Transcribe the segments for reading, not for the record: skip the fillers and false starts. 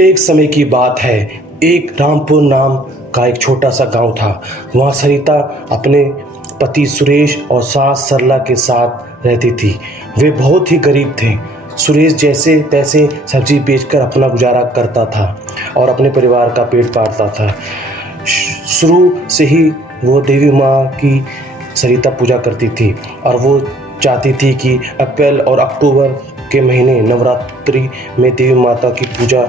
एक समय की बात है, एक रामपुर नाम का एक छोटा सा गांव था। वहाँ सरिता अपने पति सुरेश और सास सरला के साथ रहती थी। वे बहुत ही गरीब थे। सुरेश जैसे तैसे सब्जी बेचकर अपना गुजारा करता था और अपने परिवार का पेट पालता था। शुरू से ही वो देवी माँ की सरिता पूजा करती थी और वो चाहती थी कि अप्रैल और अक्टूबर के महीने नवरात्रि में देवी माता की पूजा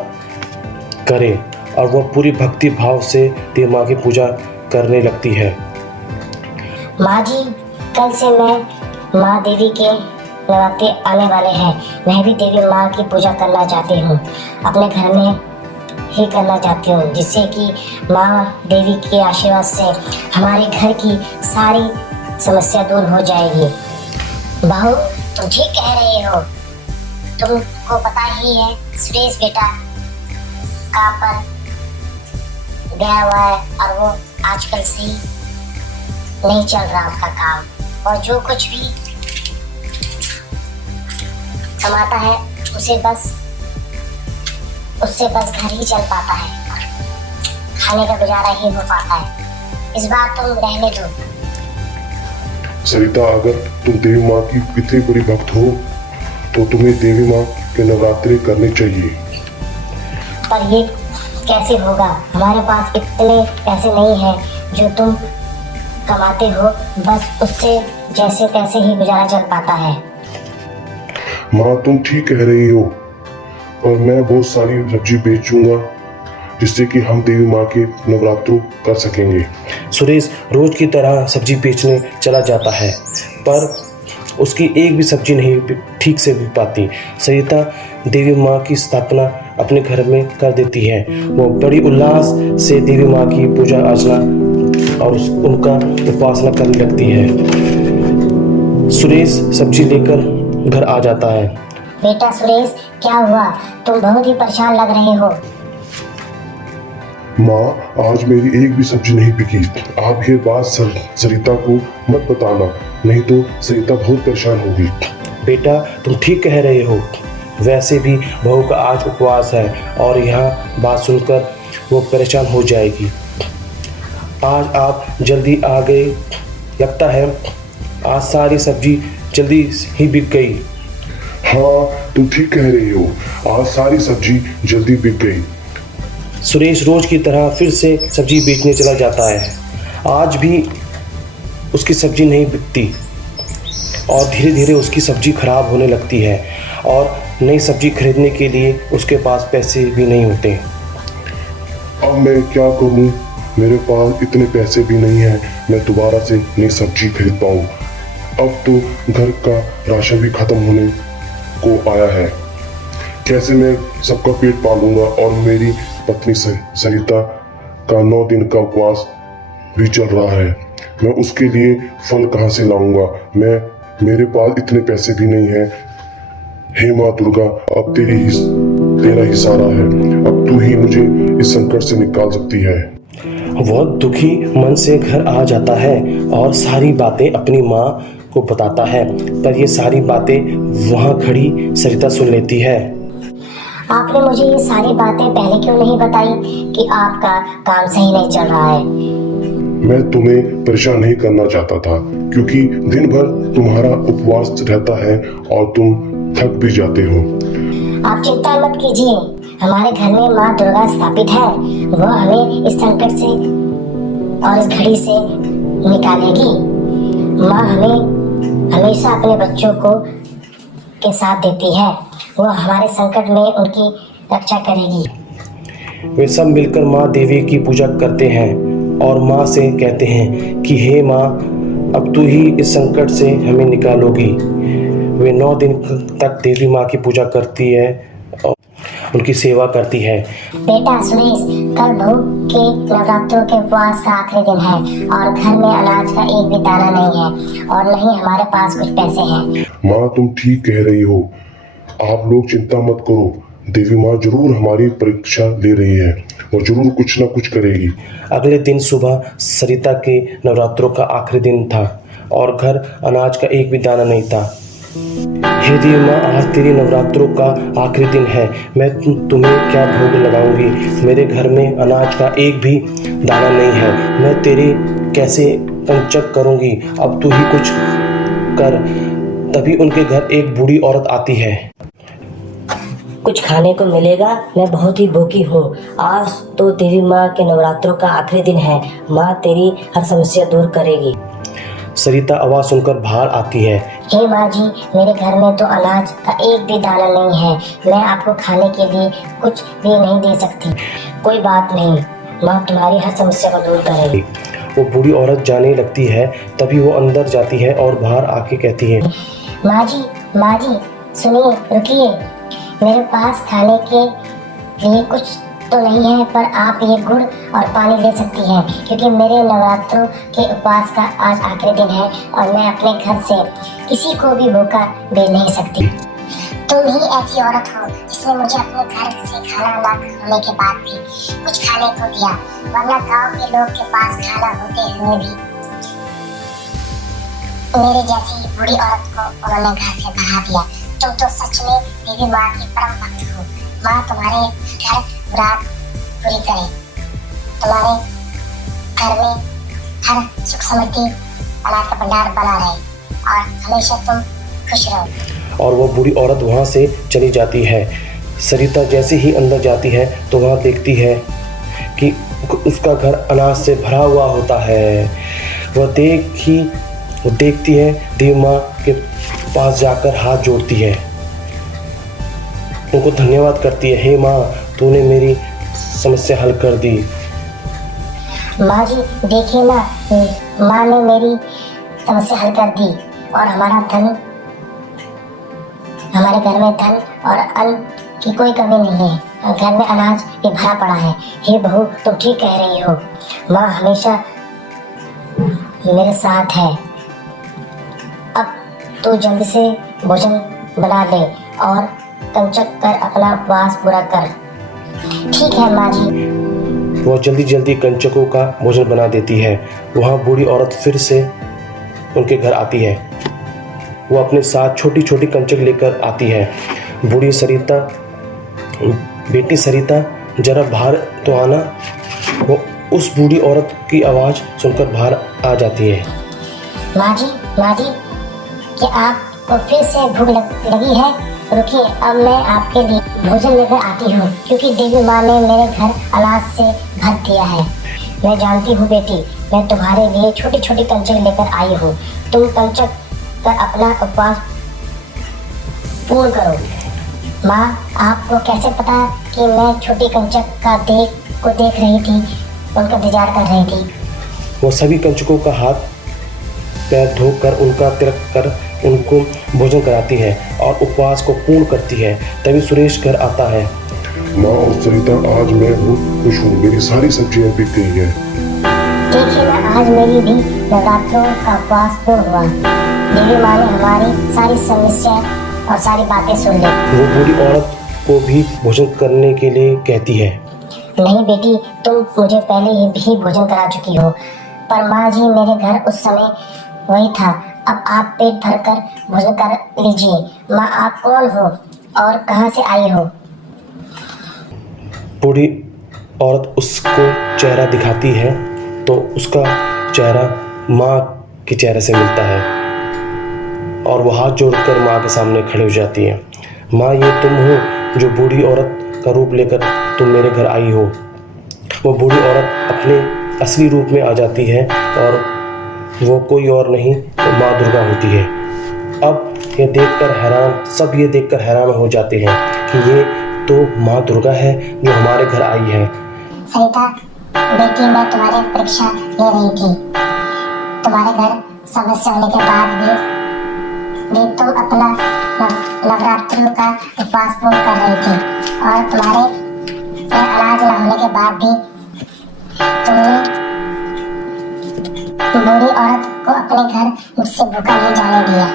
करे और वह पूरी भक्ति भाव से देवी माँ की पूजा करने लगती है। माँ जी, कल से मैं माँ देवी के नवरात्रि आने वाले हैं। मैं भी देवी माँ की पूजा करना चाहती हूँ, अपने घर में ही करना चाहती हूँ, जिससे कि माँ देवी के आशीर्वाद से हमारे घर की सारी समस्या दूर हो जाएगी। बहू, तुम ठीक कह रही हो। तुमको पता ही है सुरेश बेटा कहाँ पर गया हुआ है और वो आजकल सही नहीं चल रहा उसका काम, और जो कुछ भी कमाता है उससे बस घर ही चल पाता है, खाने का गुजारा ही हो पाता है। इस बार तुम रहने दो। सरिता, अगर तुम देवी माँ की इतनी बड़ी भक्त हो तो तुम्हें देवी माँ के नवरात्रि करने चाहिए। पर ये कैसे होगा? हमारे पास इतने पैसे नहीं हैं जो तुम कमाते हो, बस उससे जैसे तैसे ही गुजारा चल पाता है। माँ, तुम ठीक कह रही हो, पर मैं बहुत सारी सब्जी बेचूंगा जिससे कि हम देवी माँ के नवरात्रों कर सकेंगे। सुरेश रोज की तरह सब्जी बेचने चला जाता है, पर उसकी एक भी सब्जी नहीं ठीक से बिक पाती। सरिता देवी माँ की स्थापना अपने घर में कर देती है। वो बड़ी उल्लास से देवी माँ की पूजा अर्चना और उनका उपासना करने लगती है। सुरेश सब्जी लेकर घर आ जाता है। बेटा सुरेश, क्या हुआ? तुम बहुत ही परेशान लग रहे हो। माँ, आज मेरी एक भी सब्जी नहीं बिकी। आप ये बात सरिता को मत बताना, नहीं तो सरिता बहुत परेशान होगी। बेटा, तुम ठीक कह रहे हो। वैसे भी बहू का आज उपवास है और यह बात सुनकर वो परेशान हो जाएगी। आज आप जल्दी आ गए, लगता है आज सारी सब्जी जल्दी ही बिक गई। हाँ, तुम ठीक कह रही हो, आज सारी सब्जी जल्दी बिक गई। सुरेश रोज की तरह फिर से सब्जी बेचने चला जाता है। आज भी उसकी सब्जी नहीं बिकती और धीरे धीरे उसकी सब्जी खराब होने लगती है और नई सब्जी खरीदने के लिए उसके पास पैसे भी नहीं होते। अब मैं क्या करूं? मेरे पास इतने पैसे भी नहीं हैं मैं दोबारा से नई सब्जी खरीद पाऊं। अब तो घर का राशन भी खत्म होने को आया है। कैसे मैं सबका पेट पालूंगा? और मेरी पत्नी सरिता का 9 दिन का उपवास भी चल रहा है। मैं उसके लिए फल कहाँ से लाऊंगा? मेरे पास इतने पैसे भी नहीं हैं। हे माँ दुर्गा, अब तेरा ही सहारा है। अब तू ही मुझे इस संकट से निकाल सकती है। वह दुखी मन से घर आ जाता है और सारी बातें अपनी माँ को बताता है, पर ये सारी बातें वहाँ खड़ी सरिता सुन लेती है। आपने मुझे ये सारी बातें पहले क्यों नहीं बताई कि आपका काम सही नहीं चल रहा है? मैं तुम्हें परेशान नहीं करना चाहता था, क्योंकि दिन भर तुम्हारा उपवास रहता है और तुम थक भी जाते हो। आप चिंता मत कीजिए, हमारे घर में माँ दुर्गा स्थापित है। वो हमें इस संकट से और इस घड़ी से निकालेगी। माँ हमें हमेशा अपने बच्चों के साथ देती है। वो हमारे संकट में उनकी रक्षा करेगी। वे सब मिलकर माँ देवी की पूजा करते हैं और माँ से कहते हैं कि हे माँ, अब तू ही इस संकट से हमें निकालोगी। वे 9 दिन तक देवी माँ की पूजा करती है और उनकी सेवा करती है। बेटा सुरेश, कल बहू के नवरात्रों के उपवास का आखिरी दिन है और घर में अनाज का एक भी दाना नहीं है और न ही हमारे पास कुछ पैसे हैं। माँ, तुम ठीक कह रही हो। आप लोग चिंता मत करो, देवी माँ जरूर हमारी परीक्षा ले रही है। वो जरूर कुछ ना कुछ करेगी। अगले दिन सुबह सरिता के नवरात्रों का आखिरी दिन था और घर अनाज का एक भी दाना नहीं था। हे देवी माँ, आज तेरी नवरात्रों का आखिरी दिन है। मैं तुम्हें क्या भोग लगाऊंगी? मेरे घर में अनाज का एक भी दाना नहीं है। मैं तेरे कैसे कंचक करूंगी? अब तू ही कुछ कर। तभी उनके घर एक बूढ़ी औरत आती है। कुछ खाने को मिलेगा? मैं बहुत ही भूखी हूँ। आज तो देवी माँ के नवरात्रों का आखिरी दिन है। माँ तेरी हर समस्या दूर करेगी। सरिता आवाज सुनकर बाहर आती है। हे माँ जी, मेरे घर में तो अनाज का एक भी दाना नहीं है। मैं आपको खाने के लिए कुछ भी नहीं दे सकती। कोई बात नहीं, माँ तुम्हारी हर समस्या को दूर करेगी। वो बूढ़ी औरत जाने लगती है। तभी वो अंदर जाती है और बाहर आके कहती है, माँ जी सुनिए, रुकिए। मेरे पास खाने के लिए कुछ तो नहीं है, पर आप ये गुड़ और पानी ले सकती हैं, क्योंकि मेरे नवरात्रों के उपवास का आज आखिरी दिन है और मैं अपने घर से किसी को भी भूखा भेज नहीं सकती। तुम ही ऐसी औरत हो जिसने मुझे अपने घर से खाना ना होने के बाद भी कुछ खाने को दिया, वरना गांव के लोग के पास खाना होते हुए भी मेरे जैसी बूढ़ी औरत को उन्होंने घर से भगा दिया। तुम तो सच में देवी माँ की परम भक्त हो। माँ तुम्हारे घर मुराद पूरी करे, तुम्हारे घर में हर सुख समृद्धि अनाज का भंडार बना रहे और हमेशा तुम खुश रहो। और वो बूढ़ी औरत वहाँ से चली जाती है। सरिता जैसे ही अंदर जाती है तो वहाँ देखती है कि उसका घर अनाज से भरा हुआ होता है। वह देखती है, देवी माँ के पास जाकर हाथ जोड़ती है, उनको धन्यवाद करती है। हे माँ, तूने मेरी समस्या हल कर दी। माँ जी देखिए ना, माँ ने मेरी समस्या हल कर दी और हमारे घर में धन और अन्न की कोई कमी नहीं है। घर में अनाज भी भरा पड़ा है। हे बहू, तुम ठीक कह रही हो। माँ हमेशा मेरे साथ है। अब तू जल्दी से भोजन बना ले और कंचक कर अपना उपवास पूरा कर। ठीक है माँ जी। वह जल्दी जल्दी कंचकों का भोजन बना देती है। वहाँ बूढ़ी औरत फिर से उनके घर आती है। वो अपने साथ छोटी छोटी कंचक लेकर आती है। बूढ़ी सरिता, बेटी सरिता, जरा बाहर तो आना। वो उस बूढ़ी औरत की आवाज़ सुनकर बाहर आ जाती है। माँ जी, क्या आपको फिर से भूख लगी है? रुकिए, अब मैं आपके लिए भोजन लेकर आती हूँ, क्योंकि देवी माँ ने मेरे घर अनाज से भर दिया है। मैं जानती हूँ बेटी, मैं तुम्हारे लिए छोटी छोटी कंचक लेकर आई हूँ। तुम कंचक कर अपना उपवास पूर्ण करो। माँ, आपको कैसे पता कि मैं छोटी कंचक का देख रही थी, उनका इंतजार कर रही थी? वो सभी कंचकों का हाथ पैर धोकर उनका तिलक कर उनको भोजन कराती है और उपवास को पूर्ण करती है। तभी सुरेश घर आता है। माँ और सरिता, आज मैं बहुत खुश हूँ। मेरी सारी सब्जियाँ बिक गई हैं। देखिए ना, आज मेरी भी नवरात्रों का उपवास पूर्ण हुआ। देवी माँ ने हमारी सारी समस्या और सारी बातें सुन ली। वो बूढ़ी औरत को भी भोजन करने के लिए कहती है। नहीं बेटी, तुम मुझे पहले ही भी भोजन करा चुकी हो। पर माँ जी, मेरे घर उस समय वही था। अब आप पेट भरकर भोजन कर लीजिए। माँ, आप कौन हो और कहाँ से आई हो? बूढ़ी औरत उसको चेहरा दिखाती है तो उसका चेहरा माँ के चेहरे से मिलता है और वो हाथ जोड़कर माँ के सामने खड़ी हो जाती है। माँ, ये तुम हो जो बूढ़ी औरत का रूप लेकर तुम मेरे घर आई हो। वो बूढ़ी औरत अपने असली रूप में आ जाती है और वो कोई और नहीं माँ दुर्गा होती है। अब सब ये देखकर हैरान हो जाते हैं कि ये तो माँ दुर्गा है जो हमारे घर आई है। सरिता बेटी, मैं तुम्हारी परीक्षा ले रही थी। तुम्हारे घर समस्या होने के बाद भी तुम अपना नवरात्रों का उपवास पूर्ण कर रही थी और तुम्हारे अनाज न होने के बाद भी तुमने बूढ़ी औरत को अपने घर मुझसे भूखा नहीं जाने दिया।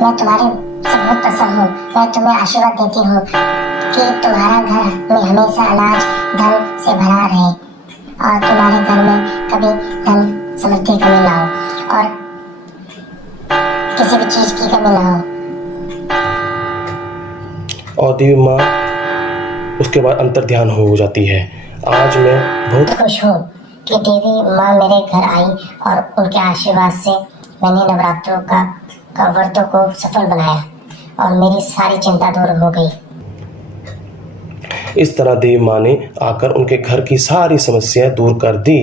मैं तुम्हारे से बहुत प्रसन्न हूँ। मैं तुम्हें आशीर्वाद देती हूँ कि तुम्हारा घर में हमेशा अनाज धन से भरा रहे और तुम्हारे घर में कभी धन समृद्धि की कमी ना हो और किसी भी चीज की कमी ना हो। और देवी माँ उसके बाद अंतर्ध्यान हो जाती है। आज मैं बहुत खुश हूँ कि देवी माँ मेरे घर आई और उनके आशीर्वाद से मैंने नवरात्रों का व्रतों को सफल बनाया और मेरी सारी चिंता दूर हो गई। इस तरह देवी माँ ने आकर उनके घर की सारी समस्याएं दूर कर दी।